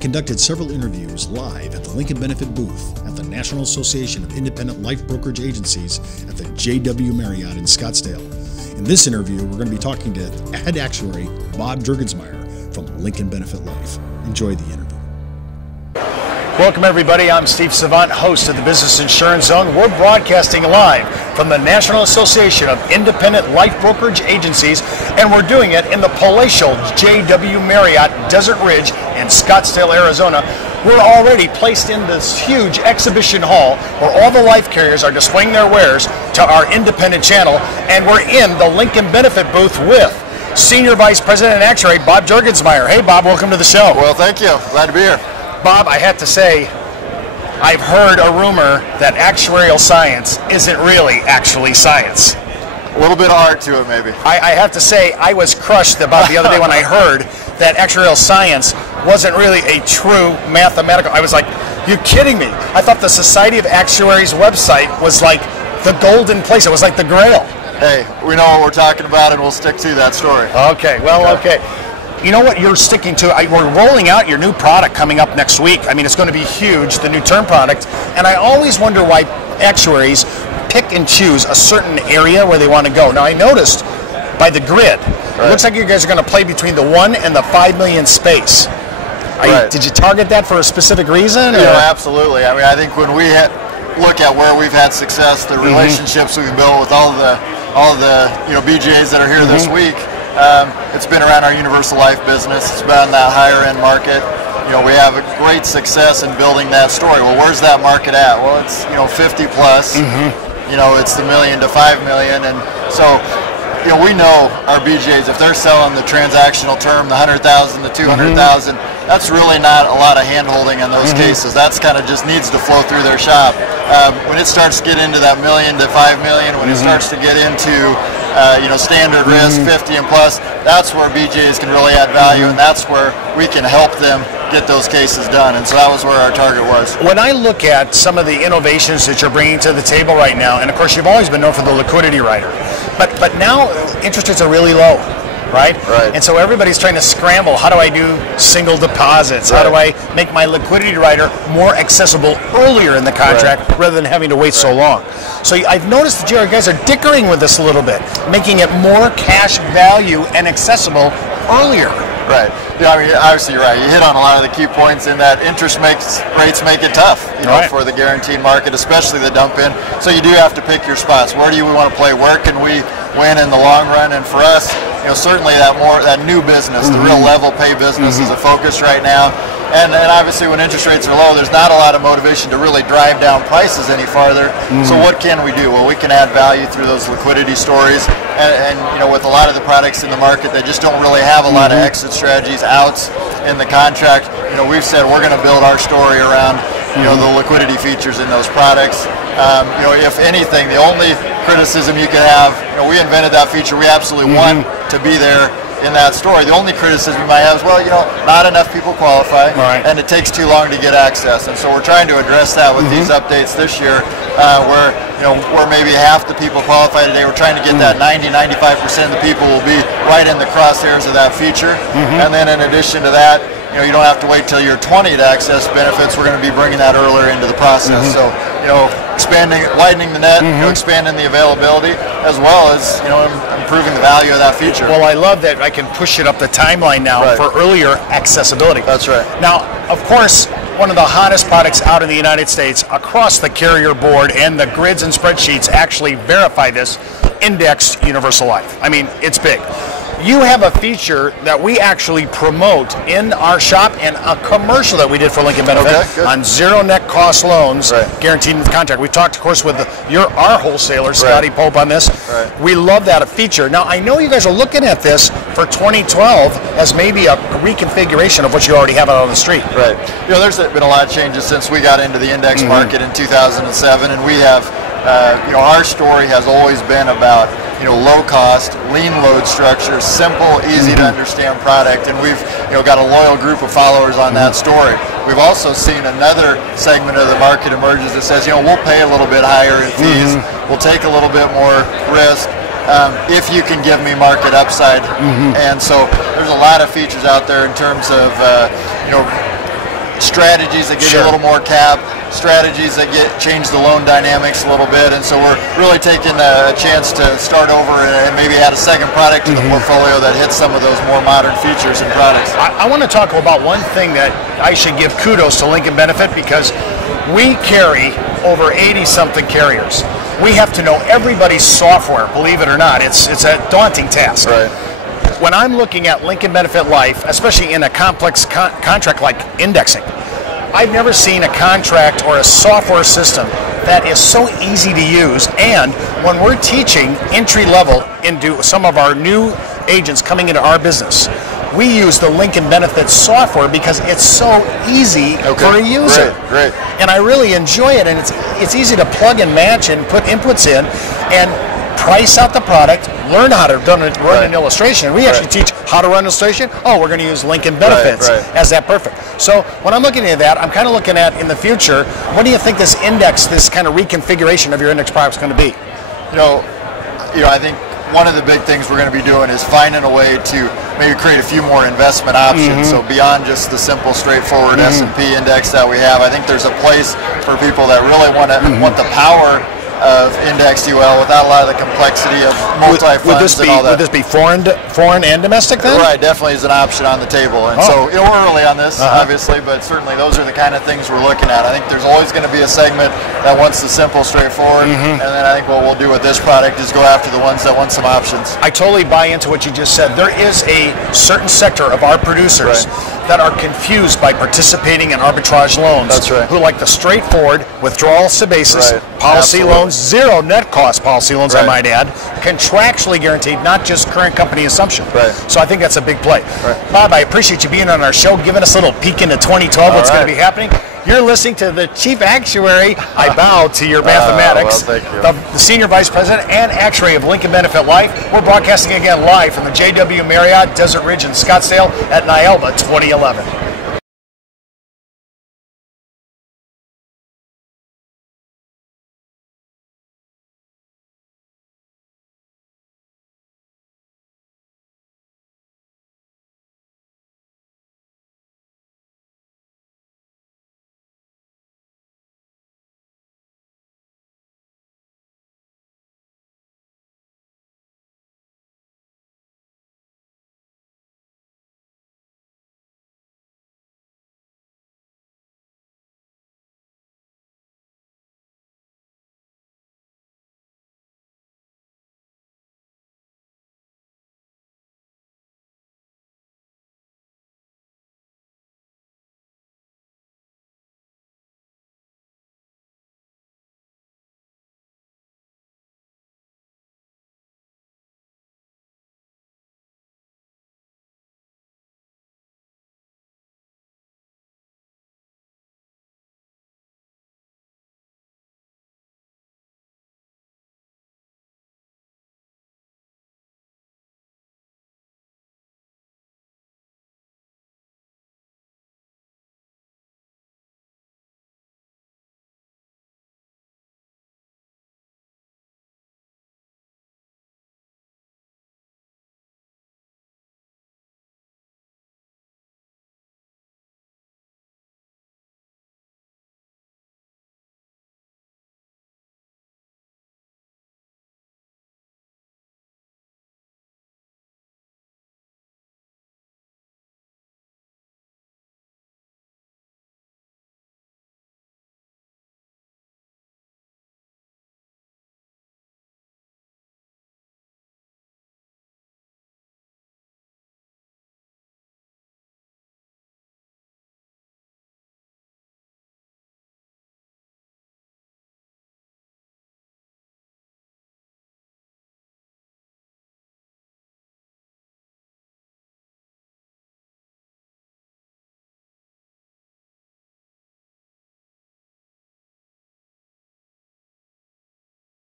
conducted several interviews live at the Lincoln Benefit booth at the National Association of Independent Life Brokerage Agencies at the JW Marriott in Scottsdale. In this interview, we're going to be talking to head actuary Bob Jurgensmeier from Lincoln Benefit Life. Enjoy the interview. Welcome everybody, I'm Steve Savant, host of the Business Insurance Zone. We're broadcasting live from the National Association of Independent Life Brokerage Agencies, and we're doing it in the palatial JW Marriott, Desert Ridge in Scottsdale, Arizona. We're already placed in this huge exhibition hall where all the life carriers are displaying their wares to our independent channel, and we're in the Lincoln Benefit booth with Senior Vice President and Actuary Bob Jurgensmeier. Hey Bob, welcome to the show. Well, thank you. Glad to be here. Bob, I have to say, I've heard a rumor that actuarial science isn't really actually science. A little bit of art to it, maybe. I have to say, I was crushed about the other day when I heard that actuarial science wasn't really a true mathematical. I was like, you're kidding me. I thought the Society of Actuaries website was like the golden place. It was like the Grail. Hey, we know what we're talking about, and we'll stick to that story. Okay, well, okay. You know what you're sticking to? We're rolling out your new product coming up next week. I mean, it's going to be huge, the new term product. And I always wonder why actuaries pick and choose a certain area where they want to go. Now, I noticed by the grid, it looks like you guys are going to play between the 1 and the 5 million space. Did you target that for a specific reason? You know, absolutely. I mean, I think when we look at where we've had success, the relationships we've built with all the BJs that are here this week, it's been around our universal life business. It's been in that higher end market. You know, we have a great success in building that story. Well, where's that market at? Well, it's 50 plus. You know, it's the $1 million to $5 million, and so we know our BJs, if they're selling the transactional term, the 100,000, the 200,000, that's really not a lot of hand holding in those cases. That's kind of just needs to flow through their shop. When it starts to get into that $1 million to $5 million, when it starts to get into standard risk, 50 and plus, that's where BJs can really add value, and that's where we can help them get those cases done. And so that was where our target was. When I look at some of the innovations that you're bringing to the table right now, and of course you've always been known for the liquidity rider, but now interest rates are really low. Right? And so everybody's trying to scramble. How do I do single deposits? How do I make my liquidity rider more accessible earlier in the contract rather than having to wait so long? So I've noticed that you guys are dickering with this a little bit, making it more cash value and accessible earlier. Right. Yeah, I mean, obviously you're right. You hit on a lot of the key points in that interest rates make it tough, for the guaranteed market, especially the dump in. So you do have to pick your spots. Where do you want to play? Where can we win in the long run? And for us, certainly that new business, the real level pay business is a focus right now. And obviously when interest rates are low, there's not a lot of motivation to really drive down prices any farther. So what can we do? Well, we can add value through those liquidity stories. And with a lot of the products in the market, they just don't really have a lot of exit strategies, outs in the contract. We've said we're going to build our story around the liquidity features in those products. If anything, the only criticism you can have, we invented that feature. We absolutely want to be there in that story. The only criticism we might have is, well, not enough people qualify, and it takes too long to get access. And so we're trying to address that with these updates this year, where maybe half the people qualify today. We're trying to get that 90-95% of the people will be right in the crosshairs of that feature. And then in addition to that, you don't have to wait till you're 20 to access benefits. We're going to be bringing that earlier into the process. So, widening the net, expanding the availability, as well as, improving the value of that feature. Well, I love that I can push it up the timeline now for earlier accessibility. That's right. Now, of course, one of the hottest products out in the United States across the carrier board, and the grids and spreadsheets actually verify this, indexed universal life. I mean, it's big. You have a feature that we actually promote in our shop, and a commercial that we did for Lincoln Benefit on zero net cost loans guaranteed in the contract. We talked, of course, with our wholesaler, Scotty Pope, on this. We love that feature. Now, I know you guys are looking at this for 2012 as maybe a reconfiguration of what you already have out on the street. Right. There's been a lot of changes since we got into the index market in 2007, and we have, our story has always been about low cost, lean load structure, simple, easy to understand product, and we've got a loyal group of followers on that story. We've also seen another segment of the market emerges that says, we'll pay a little bit higher in fees, we'll take a little bit more risk if you can give me market upside. And so there's a lot of features out there in terms of strategies that give you a little more cap, strategies that change the loan dynamics a little bit, and so we're really taking a chance to start over and maybe add a second product to the portfolio that hits some of those more modern features and products. I want to talk about one thing that I should give kudos to Lincoln Benefit, because we carry over 80-something carriers. We have to know everybody's software, believe it or not. It's a daunting task. Right. When I'm looking at Lincoln Benefit Life, especially in a complex contract like indexing, I've never seen a contract or a software system that is so easy to use. And when we're teaching entry level into some of our new agents coming into our business, we use the Lincoln Benefit software because it's so easy for a user. Great. And I really enjoy it, and it's easy to plug and match and put inputs in and price out the product, learn how to run an illustration. We actually teach how to run an illustration. Oh, we're going to use Lincoln Benefits as that perfect. So when I'm looking at that, I'm kind of looking at, in the future, what do you think this index, this kind of reconfiguration of your index product is going to be? You know, I think one of the big things we're going to be doing is finding a way to maybe create a few more investment options. So beyond just the simple, straightforward S&P index that we have, I think there's a place for people that really want the power of indexed UL without a lot of the complexity of multi-funds and all that. Would this be foreign and domestic then? Right, definitely is an option on the table. And so we're early on this, obviously, but certainly those are the kind of things we're looking at. I think there's always going to be a segment that wants the simple, straightforward, and then I think what we'll do with this product is go after the ones that want some options. I totally buy into what you just said. There is a certain sector of our producers that are confused by participating in arbitrage loans. That's right. Who like the straightforward withdrawal basis policy loans, zero net cost policy loans, I might add, contractually guaranteed, not just current company assumption. So I think that's a big play. Bob, I appreciate you being on our show, giving us a little peek into 2012, what's going to be happening. You're listening to the Chief Actuary. I bow to your mathematics. Well, thank you. The Senior Vice President and Actuary of Lincoln Benefit Life. We're broadcasting again live from the JW Marriott, Desert Ridge in Scottsdale at NAILBA 2011.